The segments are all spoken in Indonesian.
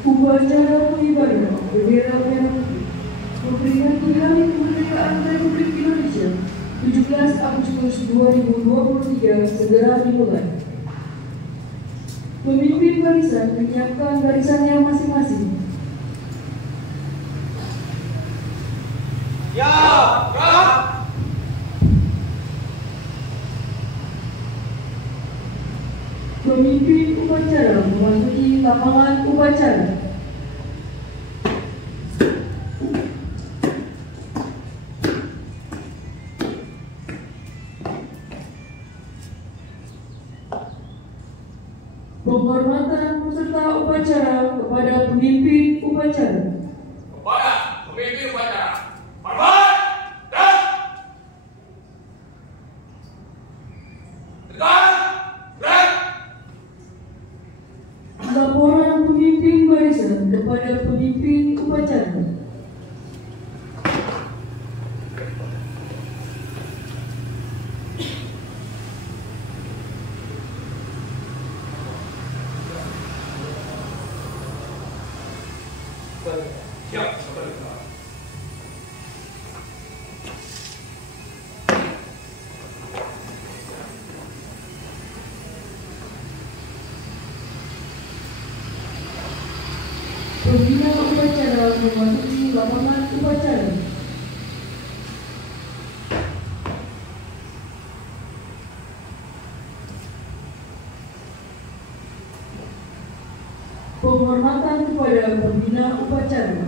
Upacara pengibaran bendera merah putih memperingati Hari Kemerdekaan Republik Indonesia 17 Agustus 2023 segera dimulai. Pemimpin barisan menyiapkan barisannya masing-masing. Ya, ya. Pemimpin upacara memasuki lapangan upacara. Penghormatan peserta upacara kepada pemimpin upacara. Kepada pemimpin upacara. Hormat dan tegas, gerak. Laporan pemimpin barisan kepada pemimpin upacara. Siap. Pembina upacara memasuki lapangan upacara. Penghormatan kepada pembina upacara.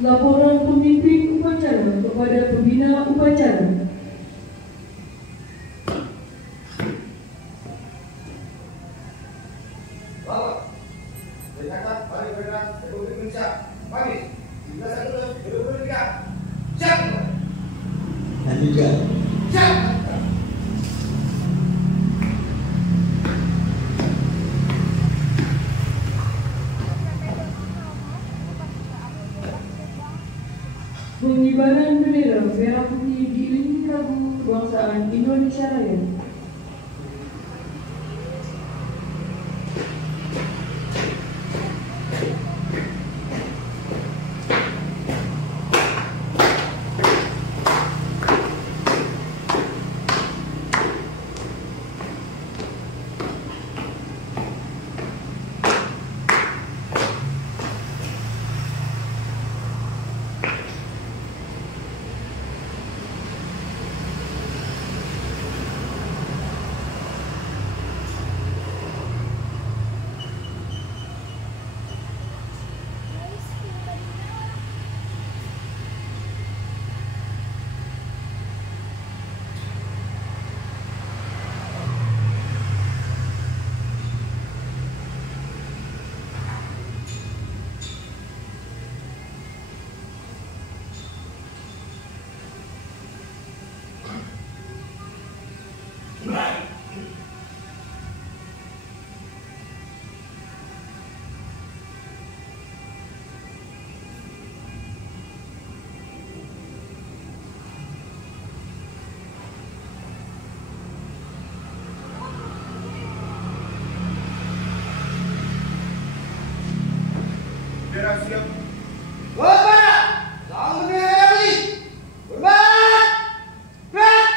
Laporan pemimpin upacara kepada pembina upacara. Bapak, peringatan Hari Kemerdekaan Republik Indonesia pagi 17 Agustus 2023. Siap. Lanjutkan. Siap. Pengibaran bendera merah putih diiringi lagu kebangsaan Indonesia Raya. Bendera siap. Bapak, sambut bendera lagi. Hormat. Gerak.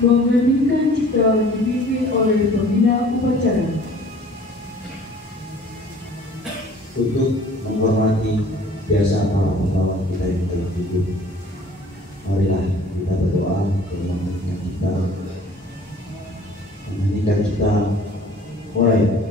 Mengheningkan cipta dipimpin oleh pembina upacara. Untuk menghormati biasa para pahlawan kita yang telah gugur, marilah kita berdoa untuk mengheningkan cipta mulai.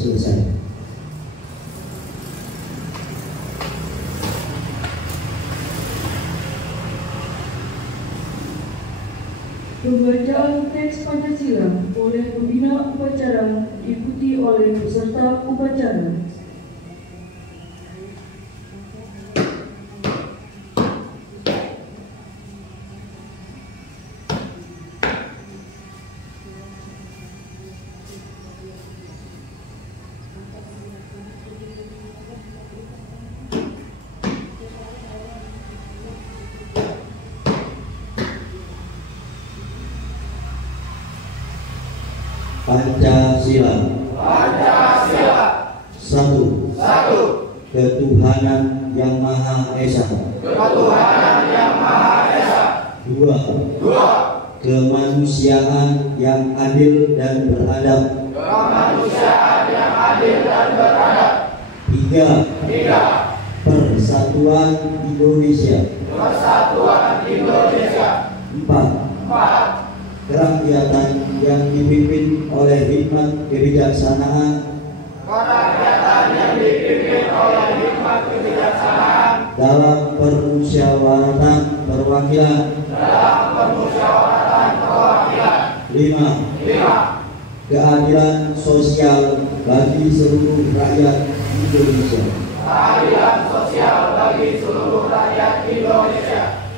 Selesai. Pembacaan teks Pancasila oleh pembina upacara diikuti oleh peserta upacara. Pancasila. Pancasila. Satu. Ketuhanan yang Maha Esa. Ketuhanan yang Maha Esa. Dua. Kemanusiaan yang adil dan beradab. Kemanusiaan yang adil dan beradab. Tiga. Persatuan Indonesia. Persatuan Indonesia. Empat. Kerakyatan yang dipimpin oleh hikmat kebijaksanaan. Kerakyatan yang dipimpin oleh hikmat kebijaksanaan. Dalam permusyawaratan perwakilan. Lima. Keadilan sosial bagi seluruh rakyat Indonesia. Keadilan sosial bagi seluruh rakyat Indonesia.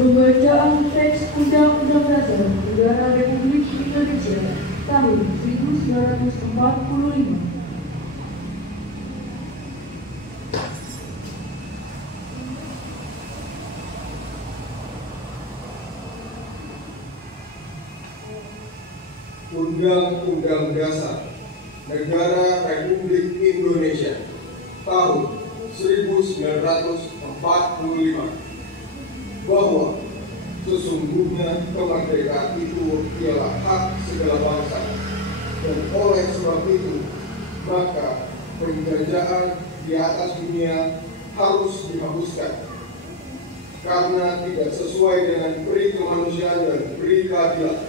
Pembacaan teks Undang-Undang Dasar Negara Republik Indonesia tahun 1945. Undang-Undang Dasar Negara Republik Indonesia tahun 1945 bahwa sesungguhnya kemerdekaan itu ialah hak segala bangsa, dan oleh sebab itu maka penjajahan di atas dunia harus dihapuskan karena tidak sesuai dengan peri kemanusiaan dan peri keadilan.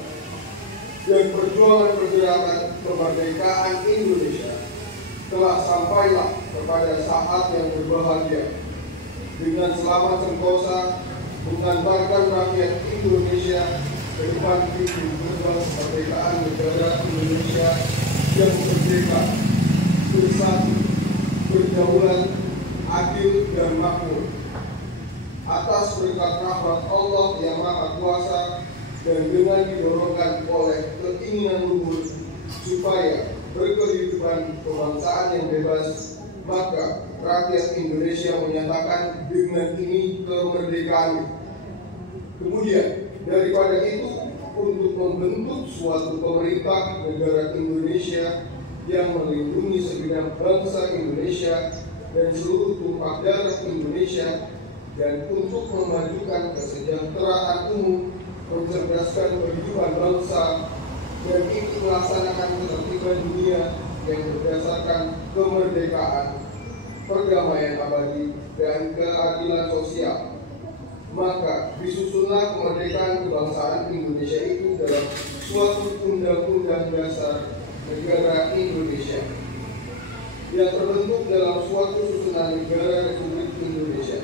dan perjuangan pergerakan kemerdekaan Indonesia telah sampailah kepada saat yang berbahagia. Dengan selamat sentosa mengantarkan rakyat Indonesia ke depan pintu gerbang kemerdekaan negara Indonesia yang merdeka, bersatu, berdaulat, adil dan makmur. Atas berkat rahmat Allah yang Maha Kuasa dan dengan didorongkan oleh keinginan luhur supaya berkehidupan kebangsaan yang bebas, maka rakyat Indonesia menyatakan dengan ini kemerdekaan. Kemudian daripada itu, untuk membentuk suatu pemerintah negara Indonesia yang melindungi sebidang bangsa Indonesia dan seluruh tumpah darah Indonesia, dan untuk memajukan kesejahteraan umum, mencerdaskan kehidupan bangsa, dan ikut melaksanakan ketertiban dunia yang berdasarkan kemerdekaan, perdamaian abadi, dan keadilan sosial. Maka disusunlah kemerdekaan kebangsaan Indonesia itu dalam suatu undang-undang dasar negara Indonesia yang terbentuk dalam suatu susunan negara Republik Indonesia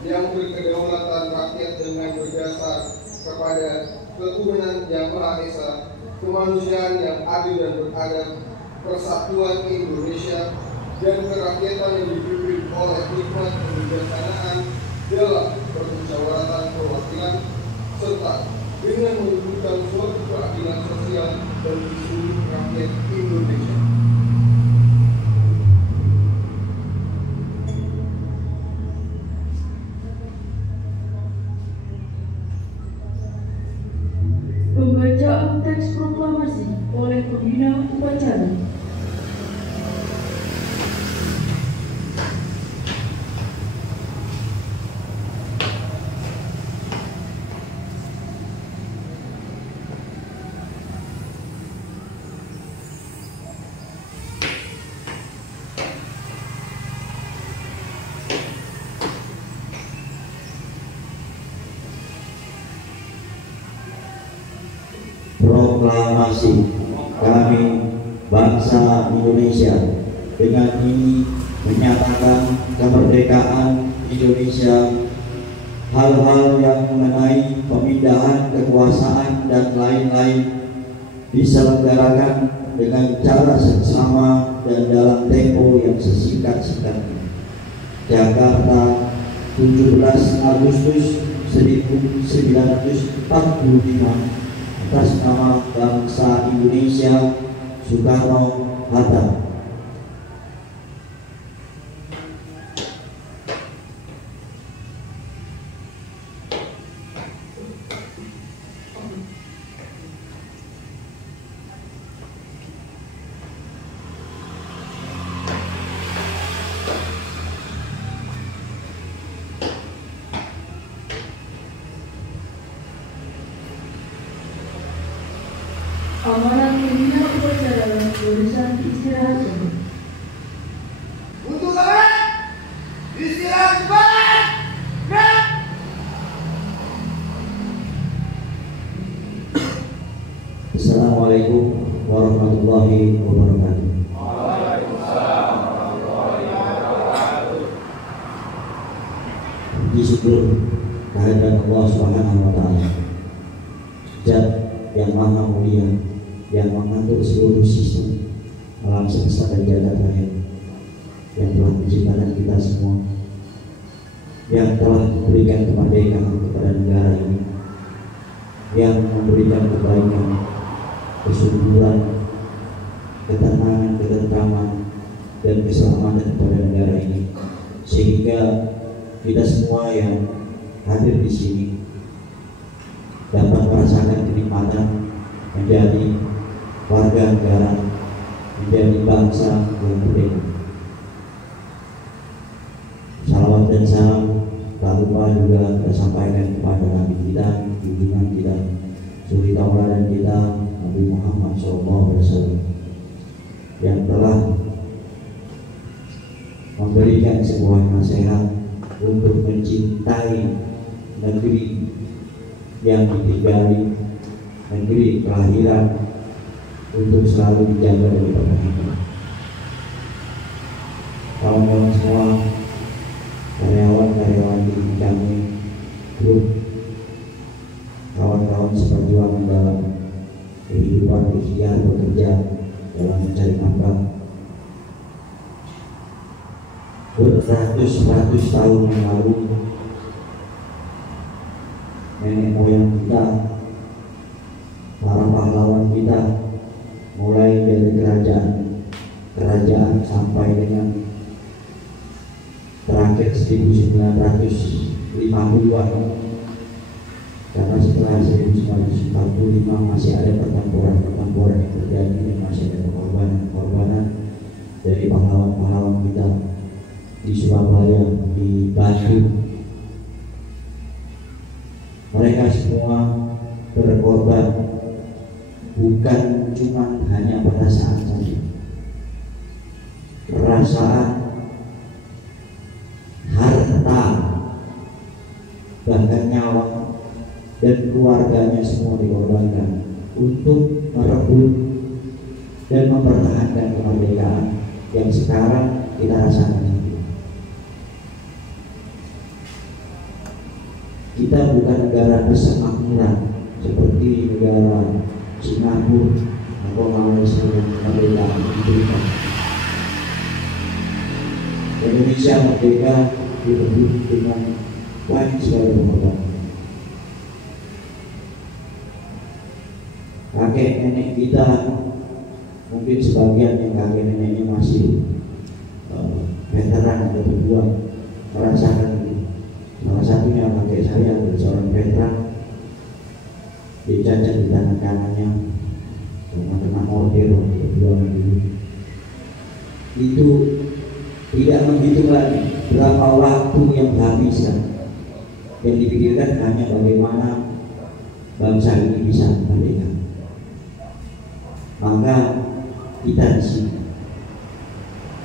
yang berkedaulatan rakyat dengan berdasar kepada ketuhanan yang Maha Esa, kemanusiaan yang adil dan beradab, persatuan Indonesia, dan kerakyatan yang dipimpin oleh hikmat kebijaksanaan dalam permusyawaratan perwakilan, serta dengan mewujudkan suatu keadilan sosial bagi seluruh rakyat Indonesia. Pembacaan teks proklamasi oleh pembina upacara. Proklamasi kami bangsa Indonesia dengan ini menyatakan kemerdekaan Indonesia. Hal-hal yang mengenai pemindahan kekuasaan dan lain-lain diselenggarakan dengan cara seksama dan dalam tempo yang sesingkat-singkatnya. Jakarta, 17 Agustus 1945. Atas nama bangsa Indonesia, Soekarno-Hatta. Amanat pembina upacara barisan istirahat sebentar. Untuk saudara, istirahat sebentar. Gerak. Assalamualaikum warahmatullahi wabarakatuh. Waalaikumsalam warahmatullahi wabarakatuh. Puji syukur kehadirat Allah Subhanahu wa taala. Zat yang maha mulia, yang mengatur seluruh sistem alam semesta dan jagat raya, yang telah menciptakan kita semua, yang telah memberikan kemerdekaan kepada negara ini, yang memberikan kebaikan, kesuburan, ketenangan, ketentraman, dan keselamatan kepada negara ini, sehingga kita semua yang hadir di sini dapat merasakan kenikmatan menjadi warga negara, menjadi bangsa yang merdeka. Salawat dan salam tak lupa juga kita sampaikan kepada Nabi kita, junjungan kita, suri tauladan kita, Nabi Muhammad SAW, yang telah memberikan sebuah nasihat untuk mencintai negeri yang ditinggali, negeri kelahiran, untuk selalu dijaga dan dipertahankan. Kawan-kawan semua, karyawan-karyawan di kami, grup kawan-kawan seperjuangan dalam kehidupan ikhtiar bekerja dalam mencari nafkah. Beratus-ratus tahun yang lalu, nenek moyang kita, para pahlawan kita, mulai dari kerajaan sampai dengan terakhir 1950-an, karena setelah 1945 masih ada pertempuran yang terjadi dan masih ada pengorbanan dari pahlawan-pahlawan kita di Surabaya, di Bandung. Mereka semua berkorban bukan cuma hanya perasaan saja, perasaan, harta, bahkan nyawa dan keluarganya semua dikorbankan untuk merebut dan mempertahankan kemerdekaan yang sekarang kita rasakan. Kita bukan negara persemakmuran seperti negara Singapura atau Malaysia yang kemerdekaan diberikan. Indonesia merdeka direbut dengan banyak sekali pengorbanan. Kakek nenek kita, mungkin sebagian yang kakek neneknya masih veteran atau berjuang, merasakan itu. Salah satunya kakek saya adalah seorang veteran, dicacat di tangan kanannya kena mortir waktu perjuangan dulu. Itu tidak menghitung lagi berapa waktu yang dihabiskan, yang dipikirkan hanya bagaimana bangsa ini bisa merdeka. Maka kita di sini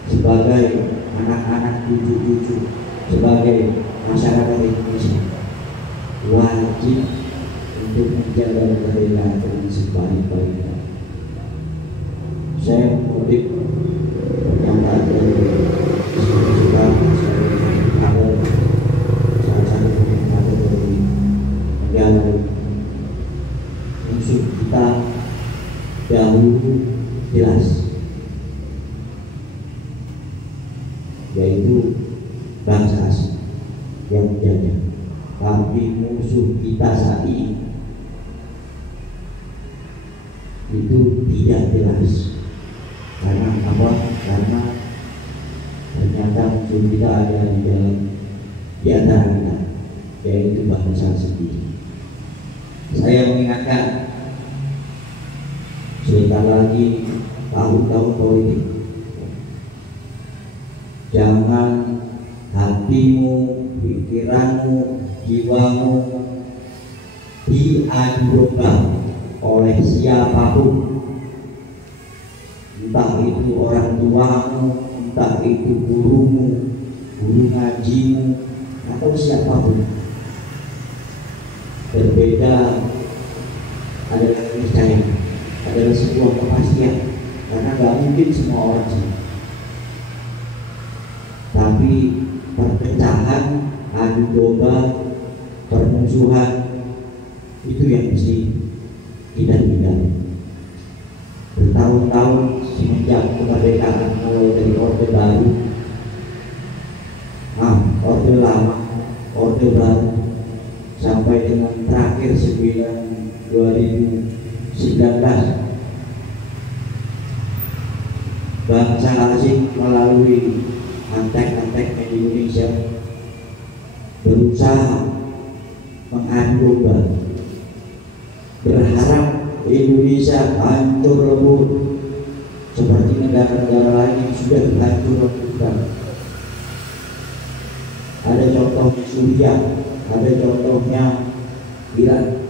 sebagai anak-anak cucu-cucu, sebagai masyarakat Indonesia wajib untuk menjaga kemerdekaan dengan sebaik-baiknya. Saya mengutip pernyataan dari salah satu pemimpin dari negara musuh kita dahulu jelas, yaitu bangsa asing yang menjajah. Tapi musuh kita saat ini itu tidak jelas. Karena apa? Karena ternyata musuh kita ada di antara kita, yaitu bangsa sendiri. Saya mengingatkan, sebentar lagi tahun-tahun politik. Jangan hatimu, pikiranmu, jiwamu diadu domba oleh siapapun, entah itu orang tuamu, entah itu gurumu, guru ngajimu, atau siapapun. Berbeda adalah niscaya, adalah sebuah kepastian, karena nggak mungkin semua orang sama. Tapi perpecahan, adu domba, permusuhan itu yang mesti kita hindari. Bertahun-tahun semenjak kemerdekaan, mulai dari Orde Baru, Orde Lama, Orde Baru, sampai dengan terakhir 2019, bangsa asing melalui antek-antek di Indonesia berusaha mengadu domba, berharap Indonesia hancur lebur seperti negara-negara lain yang sudah hancur lebur. Ada contohnya Suriah, ada contohnya Iran,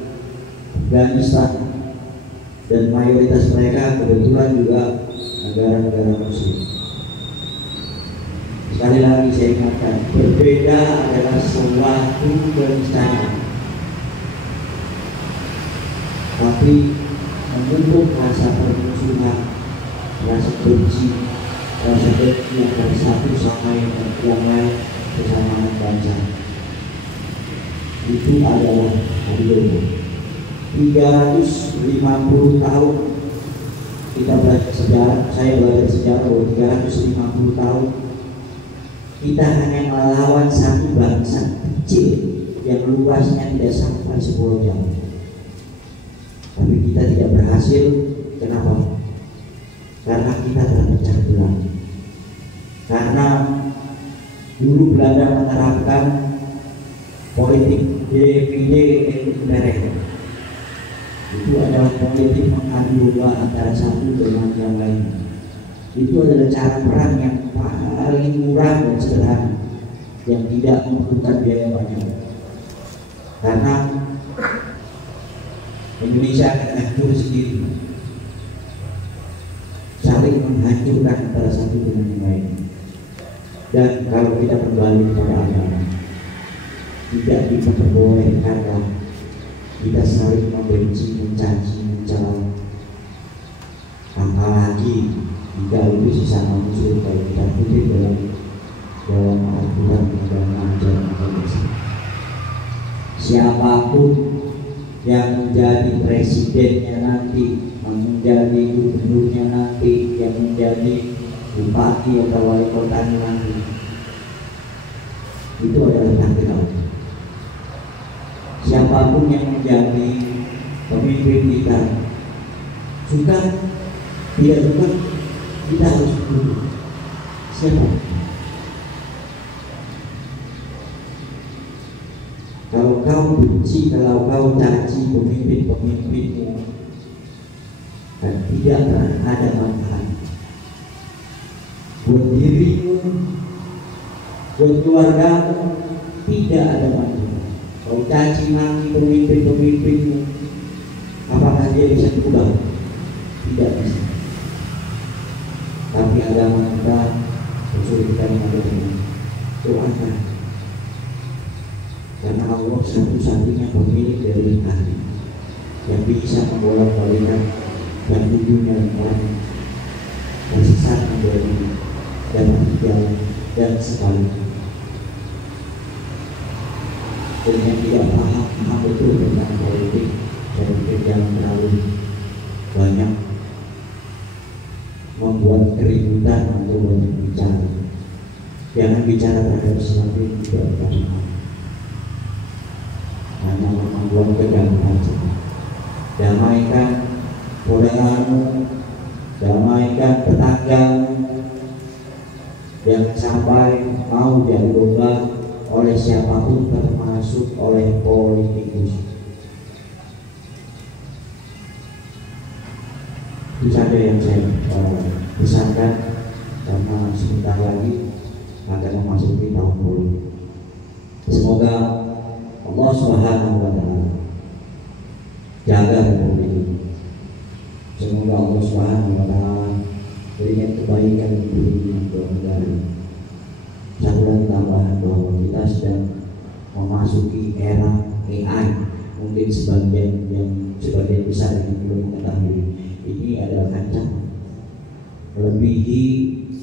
Afghanistan, dan mayoritas mereka kebetulan juga negara-negara Muslim. Sekali lagi saya ingatkan, berbeda adalah suatu keniscayaan, tapi memupuk rasa permusuhan, rasa benci, rasa dengki antara satu sama yang lain kesamaan bangsa. Itu adalah Adilio. 350 tahun kita belajar sejarah, saya belajar sejarah bahwa 350 tahun kita hanya melawan satu bangsa kecil yang luasnya tidak sampai 10 jam. Tapi kita tidak berhasil. Kenapa? Karena kita terpecah belah. Karena dulu Belanda menerapkan politik divide et impera. Itu adalah politik mengadu domba antara satu dengan yang lain. Itu adalah cara perang yang paling murah dan sederhana, yang tidak membutuhkan biaya banyak. Karena Indonesia akan hancur sendiri, saling menghancurkan antara satu dengan yang lain. Dan kalau kita kembali kepada agama, tidak diperbolehkanlah kita saling membenci, mencaci, mencela. Apalagi jika itu sesama musuh, kalau kita kutip dalam Al-Quran, dalam ajaran agama Islam. Siapapun yang menjadi presidennya nanti, yang menjadi gubernurnya nanti, yang menjadi bupati atau wali kotanya nanti, itu adalah takdir Allah. Siapapun yang menjadi pemimpin kita, suka tidak suka, kita harus tunduk. Siapa? Kalau kau benci, kalau kau caci pemimpin-pemimpinmu, dan tidak akan ada manfaat buat dirimu, buat keluargamu, tidak ada manfaat. Kau caci maki pemimpin-pemimpinmu, apakah dia bisa berubah? Tidak bisa. Tapi agama kita kesulitan menghadapinya. Doakan, karena Allah satu-satunya pemilik dari hati yang bisa membolak-balikan dan ujungnya orang tersesat menjadi dapat jalan dan sebaliknya. Dan yang tidak paham betul tentang politik, saya pikir jangan terlalu banyak membuat keributan atau banyak bicara. Jangan bicara terhadap sesuatu yang tidak paham, hanya membuat kegaduhan saja. Damaikan saudaraamu, damaikan tetanggamu. Jangan sampai mau jadi domba oleh siapapun, termasuk oleh politikus. Itu saja yang saya pesankan, karena sebentar lagi akan memasuki tahun politik. Semoga Allah Subhanahu wa Ta'ala jaga republik ini. Semoga Allah Subhanahu wa Ta'ala berikan kebaikan untuk negara. Satu tambahan bahwa kita sedang memasuki era AI. Mungkin sebagian besar yang belum mengetahui, ini adalah ancaman, melebihi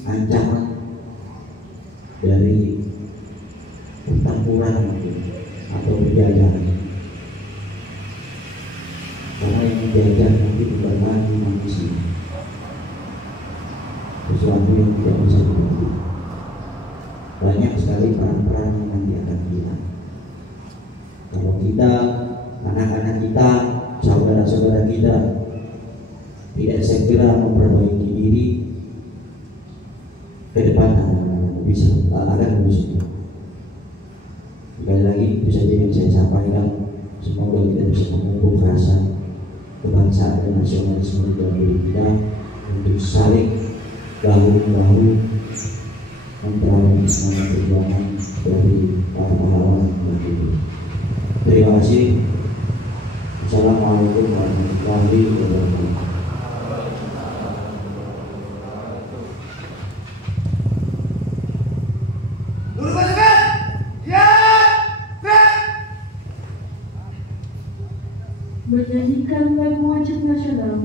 ancaman dari pertempuran mungkin atau penjajahan. Karena yang menjajah nanti bukan lagi manusia, sesuatu yang tidak bisa dibeli. Banyak sekali peran-peran yang nanti akan hilang. Kalau kita, anak-anak kita, saudara-saudara kita tidak segera memperbaiki diri, ke depan akan bisa. Sekali lagi itu saja yang saya sampaikan. Semoga kita bisa memupuk rasa kebangsaan dan nasionalisme di dalam diri kita untuk saling bahu-bahu memperawat semangat perjuangan dari para pahlawan yang hidup. Terima kasih. Assalamualaikum warahmatullahi wabarakatuh. Menyanyikan lagu wajib nasional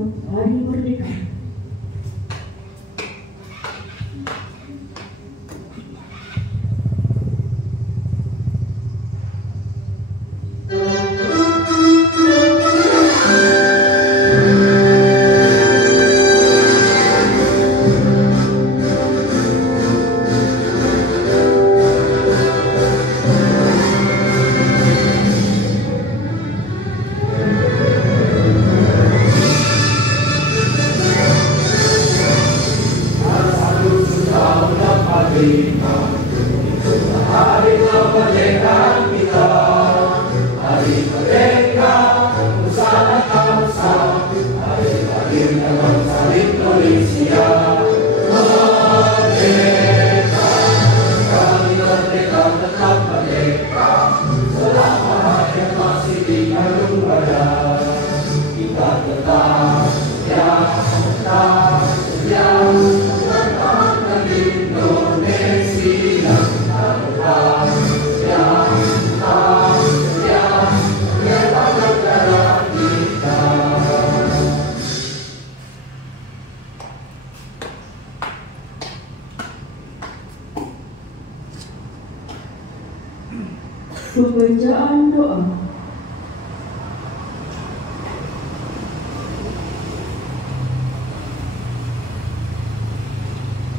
Pembacaan doa.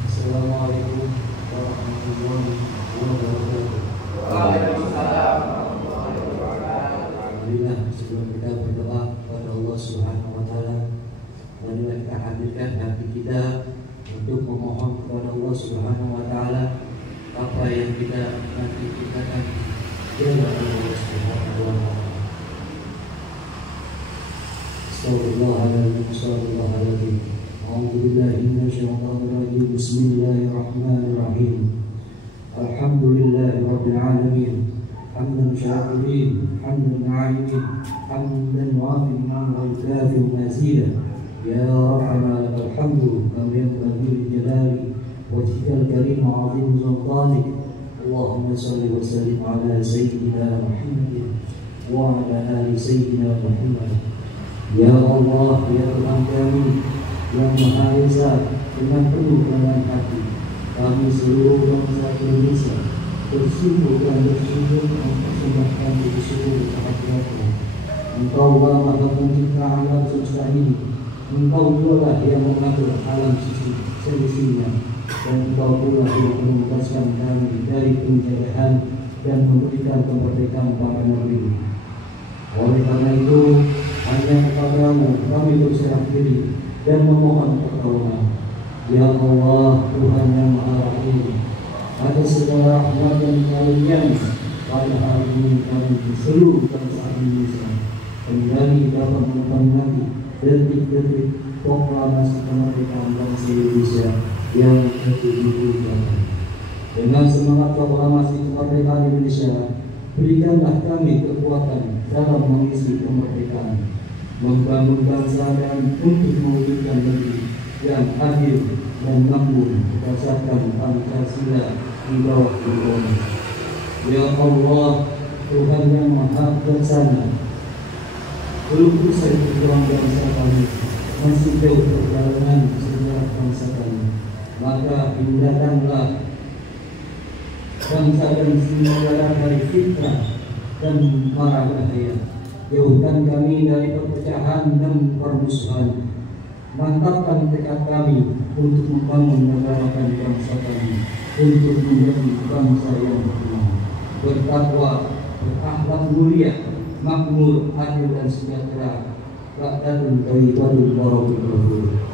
Assalamualaikum warahmatullahi wabarakatuh. Waalaikumsalam warahmatullahi wabarakatuh. Alhamdulillah, sebelum kita berdoa kepada Allah Subhanahu wa taala, marilah kita hadirkan hati kita untuk memohon kepada Allah Subhanahu wa taala apa yang kita nanti akan kepada Allah Subhanahu wa taala. Astagfirullahaladzim. A'udzubillahi minasyaitonirrajim. Bismillahirrahmanirrahim. Alhamdulillahi rabbil alamin. Hamdan syakirin, hamdan na'imin, hamdan wafi'an wa yukafi'u mazida. Ya Rabbana lakal hamdu kama yanbaghi li jalali wajhikal karim wa 'azimi sultanik. Allahumma shalli wa sallim ala sayyidina Muhammadin wa ala ali sayyidina Muhammad. Ya Allah, ya Tuhan kami yang Maha Esa, dengan penuh dengan hati kami seluruh bangsa Indonesia bersungguh dan bersungguh mempersembahkan diri seluruh kehadiratmu. Engkau Maha Pencipta alam semesta ini. Engkau pula yang mengatur alam seisinya, dan Engkau pula yang membebaskan kami dari penjajahan dan memberikan kemerdekaan para negeri. Oleh karena itu, hanya kepadamu kami berserah diri dan memohon pertolongan. Ya Allah, Tuhan yang Maha Rahim, atas segala rahmat dan karunia pada hari ini kami di seluruh bangsa Indonesia kembali dapat menikmati detik-detik proklamasi kemerdekaan bangsa Indonesia yang ke-70. Dengan semangat proklamasi kemerdekaan Indonesia, berikanlah kami kekuatan dalam mengisi kemerdekaan, membangun bangsa dan untuk mewujudkan negeri yang adil dan makmur berdasarkan Pancasila di bawah naungan. Ya Allah, Tuhan yang Maha Bijaksana, belum usai perjuangan bangsa kami, masih jauh perjalanan sejarah bangsa kami, maka hindarkanlah bangsa dan semua negara dari fitnah dan mara bahaya. Jauhkan kami dari perpecahan dan permusuhan. Mantapkan tekad kami untuk membangun negara dan bangsa kami, untuk menjadi bangsa yang beriman, bertakwa, berakhlak mulia, makmur, adil dan sejahtera. Rakyatun thayyibatun barakatuh.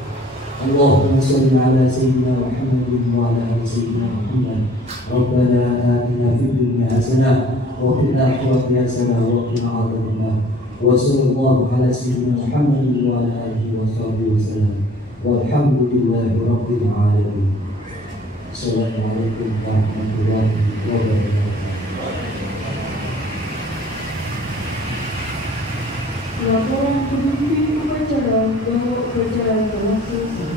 Allahumma shalli ala sayyidina Muhammadin wa ala ali sayyidina Muhammad. Rabbana atina fid dunya hasanah wa fil akhirati hasanah wa qina adzabannar. Wa sallallahu ala sayyidina Muhammadin wa ala alihi wa sahbihi wasallam. Walhamdulillahi rabbil alamin. Assalamualaikum warahmatullahi wabarakatuh. Laporan pemimpin upacara bahwa upacara telah selesai.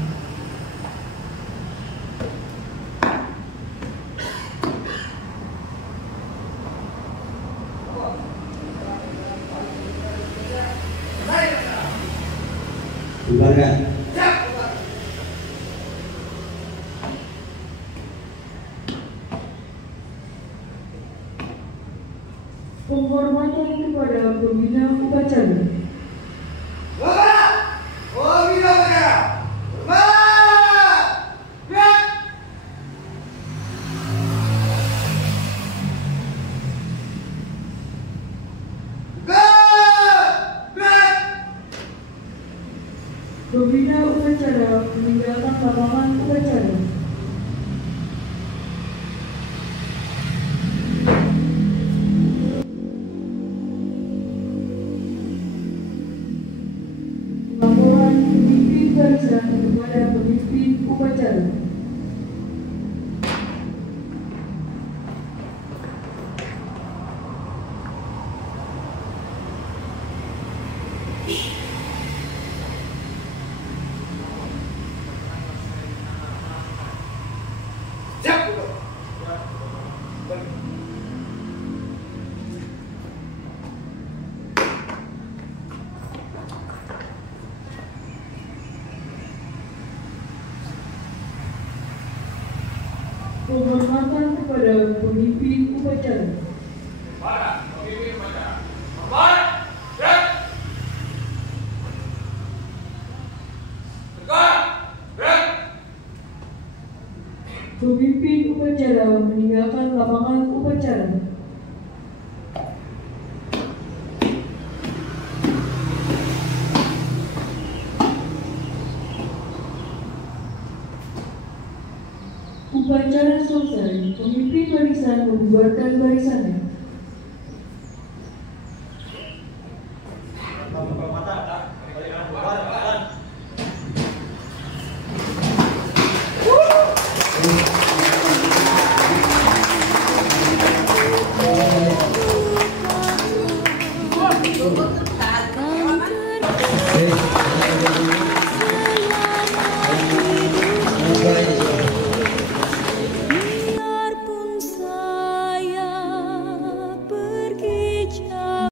Bubarkan. Penghormatan kepada pembina upacara. Pembina upacara meninggalkan lapangan upacara. Laporan pemimpin barisan kepada pemimpin upacara. Penghormatan kepada pemimpin upacara. Pemimpin upacara meninggalkan lapangan upacara. Upacara selesai, pemimpin barisan membubarkan barisannya.